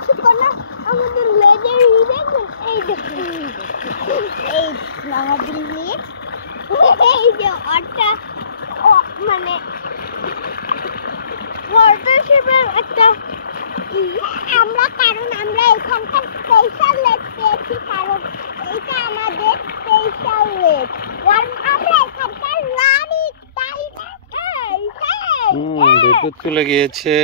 কিছুক্ষণ আমাদের লেজের দেখবেন এই দেখুন এই আমাদের লেজ এই যে অটা মানে ওয়াটারশিপের একটা আমরা কারণ আমরা এখানকার স্পেশাল লেজ পেয়েছি কারণ এইটা আমাদের স্পেশাল লেজ আমরা এখানকার রানী তাই না বিদ্যুৎ চলে গিয়েছে।